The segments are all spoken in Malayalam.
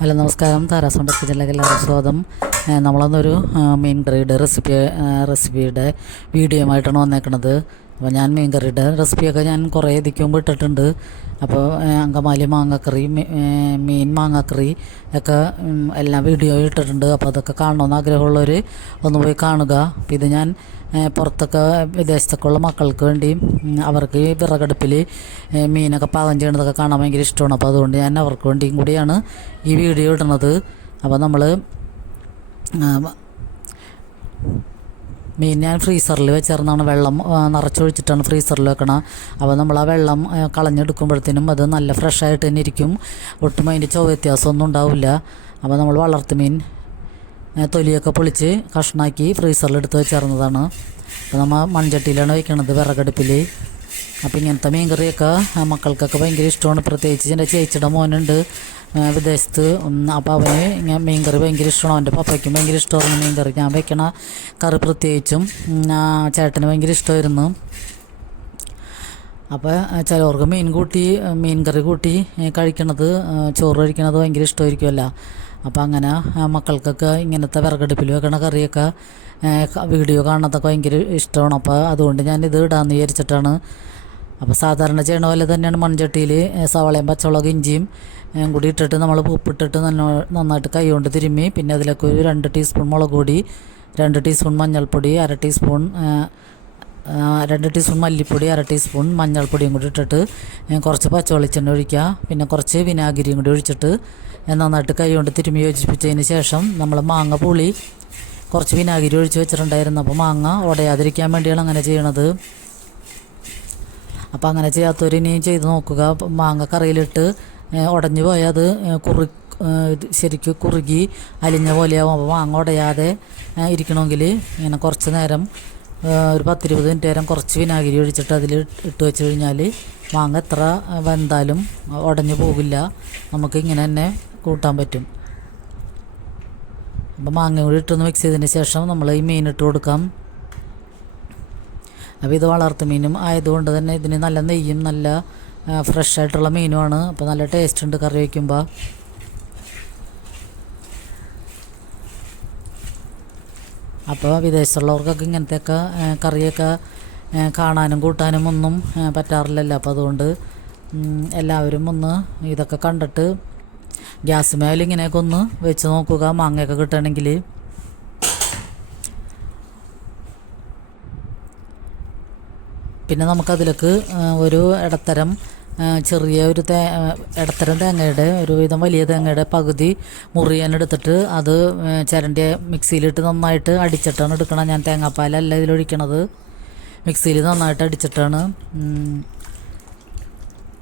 ഹലോ നമസ്കാരം. താരാസുണ്ട് കിച്ചണിലേക്ക് എല്ലാവരും സ്വാഗതം. നമ്മളന്നൊരു മീൻ കറിയുടെ റെസിപ്പിയുടെ വീഡിയോയുമായിട്ടാണ് വന്നേക്കുന്നത്. അപ്പോൾ ഞാൻ മീൻ കറിയുടെ റെസിപ്പിയൊക്കെ ഞാൻ കുറേ ഇതിക്ക് ഇട്ടിട്ടുണ്ട്. അപ്പോൾ അങ്കമാലി മാങ്ങക്കറി, മീൻ മാങ്ങക്കറി ഒക്കെ എല്ലാം വീഡിയോ ഇട്ടിട്ടുണ്ട്. അപ്പോൾ അതൊക്കെ കാണണമെന്ന് ആഗ്രഹമുള്ളവർ ഒന്ന് പോയി കാണുക. അപ്പോൾ ഇത് ഞാൻ പുറത്തൊക്കെ വിദേശത്തൊക്കെ ഉള്ള മക്കൾക്ക് വേണ്ടി അവർക്ക് വിറകടുപ്പിൽ മീനൊക്കെ പാകം ചെയ്യണതൊക്കെ കാണാൻ ഭയങ്കര ഇഷ്ടമാണ്. അപ്പോൾ അതുകൊണ്ട് ഞാൻ അവർക്ക് വേണ്ടിയും കൂടിയാണ് ഈ വീഡിയോ ഇടുന്നത്. അപ്പോൾ നമ്മൾ മീൻ ഞാൻ ഫ്രീസറിൽ വെച്ചിരുന്നാണ്, വെള്ളം നിറച്ചൊഴിച്ചിട്ടാണ് ഫ്രീസറിൽ വെക്കണം. അപ്പോൾ നമ്മൾ ആ വെള്ളം കളഞ്ഞെടുക്കുമ്പോഴത്തേനും അത് നല്ല ഫ്രഷായിട്ട് തന്നെ ഇരിക്കും. ഒട്ടും അതിൻ്റെ ചുവ വ്യത്യാസമൊന്നും ഉണ്ടാവില്ല. അപ്പോൾ നമ്മൾ വളർത്തു മീൻ തൊലിയൊക്കെ പൊളിച്ച് കഷ്ണാക്കി ഫ്രീസറിലെടുത്ത് വെച്ചിരുന്നതാണ്. അപ്പോൾ നമ്മൾ മൺചട്ടിയിലാണ് വയ്ക്കണത്, വിറകടുപ്പിൽ. അപ്പോൾ ഇങ്ങനത്തെ മീൻ കറിയൊക്കെ മക്കൾക്കൊക്കെ ഭയങ്കര ഇഷ്ടമാണ്. പ്രത്യേകിച്ച് എൻ്റെ ചേച്ചിയുടെ മോനുണ്ട് വിദേശത്ത്. അപ്പോൾ അവന് ഇങ്ങനെ മീൻ കറി ഭയങ്കര ഇഷ്ടമാണ്. അവൻ്റെ പപ്പയ്ക്കും ഭയങ്കര ഇഷ്ടമായിരുന്നു മീൻ കറി. ഞാൻ വയ്ക്കണ കറി പ്രത്യേകിച്ചും ചേട്ടന് ഭയങ്കര ഇഷ്ടമായിരുന്നു. അപ്പോൾ ചിലവർക്ക് മീൻ കറി കൂട്ടി കഴിക്കണത്, ചോറ് കഴിക്കണത് ഭയങ്കര ഇഷ്ടമായിരിക്കുമല്ലോ. അപ്പോൾ അങ്ങനെ മക്കൾക്കൊക്കെ ഇങ്ങനത്തെ വിറകടുപ്പിൽ വെക്കണ കറിയൊക്കെ വീഡിയോ കാണുന്നതൊക്കെ ഭയങ്കര ഇഷ്ടമാണ്. അപ്പോൾ അതുകൊണ്ട് ഞാനിത് ഇടാമെന്ന് വിചാരിച്ചിട്ടാണ്. അപ്പോൾ സാധാരണ ചെയ്യണ പോലെ തന്നെയാണ് മൺചട്ടിയിൽ സവാളയും പച്ചമുളക് ഇഞ്ചിയും കൂടി ഇട്ടിട്ട് നമ്മൾ ഉപ്പിട്ടിട്ട് നന്നായിട്ട് കൈ കൊണ്ട് തിരുമ്മി, പിന്നെ അതിലേക്ക് ഒരു 2 ടീസ്പൂൺ മുളക് പൊടി, 2 ടീസ്പൂൺ മഞ്ഞൾപ്പൊടി, 2 ടീസ്പൂൺ മല്ലിപ്പൊടി, 1 ടീസ്പൂൺ മഞ്ഞൾപ്പൊടിയും കൂടി ഇട്ടിട്ട് കുറച്ച് പച്ചവെളിച്ചെണ്ണ ഒഴിക്കുക. പിന്നെ കുറച്ച് വിനാഗിരിയും കൂടി ഒഴിച്ചിട്ട് നന്നായിട്ട് കൈ കൊണ്ട് തിരുമ്മി യോജിപ്പിച്ചതിന് ശേഷം നമ്മൾ മാങ്ങ പുളി കുറച്ച് വിനാഗിരി ഒഴിച്ച് വെച്ചിട്ടുണ്ടായിരുന്നു. അപ്പോൾ മാങ്ങ ഉടയാതിരിക്കാൻ വേണ്ടിയാണ് അങ്ങനെ ചെയ്യണത്. അപ്പോൾ അങ്ങനെ ചെയ്യാത്തവർ ഇനിയും ചെയ്ത് നോക്കുക. മാങ്ങ കറിയിലിട്ട് ഉടഞ്ഞു പോയാൽ അത് ശരിക്കും കുറുകി അലിഞ്ഞ പോലെയാവും. അപ്പോൾ മാങ്ങ ഉടയാതെ ഇരിക്കണമെങ്കിൽ ഇങ്ങനെ കുറച്ച് നേരം, ഒരു 10-20 മിനിറ്റ് നേരം കുറച്ച് വിനാഗിരി ഒഴിച്ചിട്ട് അതിൽ ഇട്ട് വെച്ച് കഴിഞ്ഞാൽ മാങ്ങ എത്ര വെന്താലും ഉടഞ്ഞു പോകില്ല. നമുക്ക് ഇങ്ങനെ തന്നെ കൂട്ടാൻ പറ്റും. അപ്പോൾ മാങ്ങ കൂടി ഇട്ടൊന്ന് മിക്സ് ചെയ്തതിന് ശേഷം നമ്മൾ ഈ മീൻ ഇട്ട് കൊടുക്കാം. അപ്പോൾ ഇത് വളർത്തു മീനും ആയതുകൊണ്ട് തന്നെ ഇതിന് നല്ല നെയ്യും നല്ല ഫ്രഷായിട്ടുള്ള മീനുമാണ്. അപ്പോൾ നല്ല ടേസ്റ്റ് ഉണ്ട് കറി വയ്ക്കുമ്പോൾ. അപ്പോൾ വിദേശത്തുള്ളവർക്കൊക്കെ ഇങ്ങനത്തെയൊക്കെ കറിയൊക്കെ കാണാനും കൂട്ടാനും ഒന്നും പറ്റാറില്ലല്ലോ. അപ്പോൾ അതുകൊണ്ട് എല്ലാവരും ഒന്ന് ഇതൊക്കെ കണ്ടിട്ട് ഗ്യാസ് മേലെ ഇങ്ങനെയൊക്കെ ഒന്ന് വെച്ച് നോക്കുക, മാങ്ങയൊക്കെ കിട്ടുകയാണെങ്കിൽ. പിന്നെ നമുക്കതിലേക്ക് ഒരു ഇടത്തരം തേങ്ങയുടെ ഒരു വിധം വലിയ തേങ്ങയുടെ പകുതി മുറിയാനെടുത്തിട്ട് അത് ചിരണ്ടിയ മിക്സിയിലിട്ട് നന്നായിട്ട് അടിച്ചിട്ടാണ് എടുക്കണം. ഞാൻ തേങ്ങാപ്പാലല്ല ഇതിലൊഴിക്കണത്, മിക്സിയിൽ നന്നായിട്ട് അടിച്ചിട്ടാണ്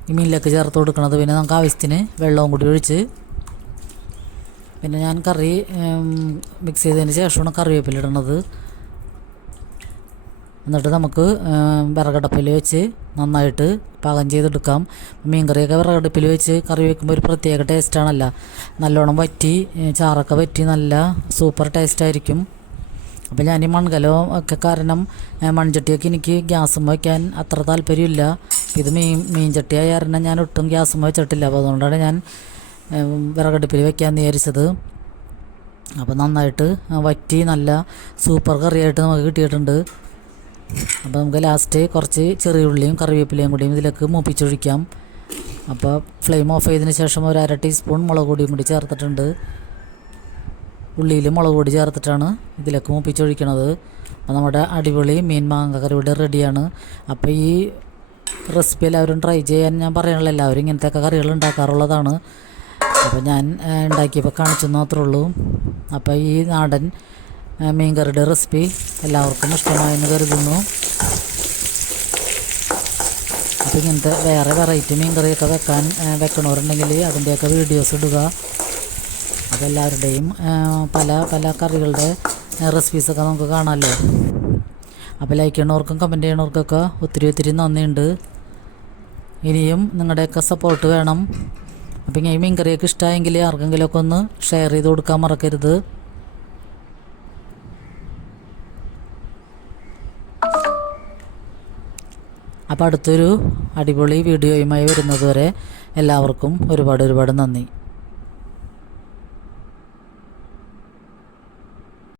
ഈ മീനിലേക്ക് ചേർത്ത് കൊടുക്കണത്. പിന്നെ നമുക്ക് ആവശ്യത്തിന് വെള്ളവും കൂടി ഒഴിച്ച്, പിന്നെ ഞാൻ കറി മിക്സ് ചെയ്തതിന് ശേഷമാണ് കറിവേപ്പിലിടണത്. എന്നിട്ട് നമുക്ക് വിറകടുപ്പിൽ വെച്ച് നന്നായിട്ട് പാകം ചെയ്തെടുക്കാം. മീൻ കറിയൊക്കെ വിറകടുപ്പിൽ വെച്ച് കറി വയ്ക്കുമ്പോൾ ഒരു പ്രത്യേക ടേസ്റ്റാണല്ലോ. നല്ലോണം വറ്റി, ചാറൊക്കെ വറ്റി നല്ല സൂപ്പർ ടേസ്റ്റായിരിക്കും. അപ്പോൾ ഞാൻ ഈ മൺകലം ഒക്കെ കാരണം മൺചട്ടിയൊക്കെ എനിക്ക് ഗ്യാസും വയ്ക്കാൻ അത്ര താല്പര്യമില്ല. ഇത് മീൻ ചട്ടിയായ കാരണം ഞാൻ ഒട്ടും ഗ്യാസും വെച്ചിട്ടില്ല. അപ്പോൾ അതുകൊണ്ടാണ് ഞാൻ വിറകടുപ്പിൽ വയ്ക്കാമെന്ന് വിചാരിച്ചത്. അപ്പോൾ നന്നായിട്ട് വറ്റി നല്ല സൂപ്പർ കറിയായിട്ട് നമുക്ക് കിട്ടിയിട്ടുണ്ട്. അപ്പോൾ നമുക്ക് ലാസ്റ്റ് കുറച്ച് ചെറിയ ഉള്ളിയും കറിവേപ്പിലയും കൂടിയും ഇതിലേക്ക് മൂപ്പിച്ചൊഴിക്കാം. അപ്പോൾ ഫ്ലെയിം ഓഫ് ചെയ്തതിന് ശേഷം ഒരു 1/2 ടീസ്പൂൺ മുളക് പൊടിയും കൂടി ചേർത്തിട്ടുണ്ട്. ഉള്ളിയിൽ മുളക് പൊടി ചേർത്തിട്ടാണ് ഇതിലേക്ക് മൂപ്പിച്ചൊഴിക്കണത്. അപ്പോൾ നമ്മുടെ അടിപൊളി മീൻ മാങ്ങ കറി ഇവിടെ റെഡിയാണ്. അപ്പോൾ ഈ റെസിപ്പി എല്ലാവരും ട്രൈ ചെയ്യാൻ ഞാൻ പറയണല്ലോ. എല്ലാവരും ഇങ്ങനത്തെയൊക്കെ കറികൾ ഉണ്ടാക്കാറുള്ളതാണ്. അപ്പോൾ ഞാൻ ഉണ്ടാക്കിയപ്പോൾ കാണിച്ചെന്ന് മാത്രമേ ഉള്ളൂ. അപ്പോൾ ഈ നാടൻ മീൻ കറിയുടെ റെസിപ്പി എല്ലാവർക്കും ഇഷ്ടമായെന്ന് കരുതുന്നു. അപ്പോൾ ഇങ്ങനത്തെ വേറെ വെറൈറ്റി മീൻ കറിയൊക്കെ വെക്കണവരുണ്ടെങ്കിൽ അതിൻ്റെയൊക്കെ വീഡിയോസ് ഇടുക. അപ്പോൾ എല്ലാവരുടെയും പല പല കറികളുടെ റെസിപ്പീസൊക്കെ നമുക്ക് കാണാമല്ലോ. അപ്പോൾ ലൈക്ക് ചെയ്യണവർക്കും കമൻറ്റ് ചെയ്യണവർക്കൊക്കെ ഒത്തിരി നന്ദിയുണ്ട്. ഇനിയും നിങ്ങളുടെയൊക്കെ സപ്പോർട്ട് വേണം. അപ്പോൾ ഇങ്ങനെ മീൻ കറിയൊക്കെ ഇഷ്ടമായെങ്കിൽ ആർക്കെങ്കിലുമൊക്കെ ഒന്ന് ഷെയർ ചെയ്ത് കൊടുക്കാൻ മറക്കരുത്. അപ്പോൾ അടുത്തൊരു അടിപൊളി വീഡിയോയുമായി വരുന്നതുവരെ എല്ലാവർക്കും ഒരുപാട് നന്ദി.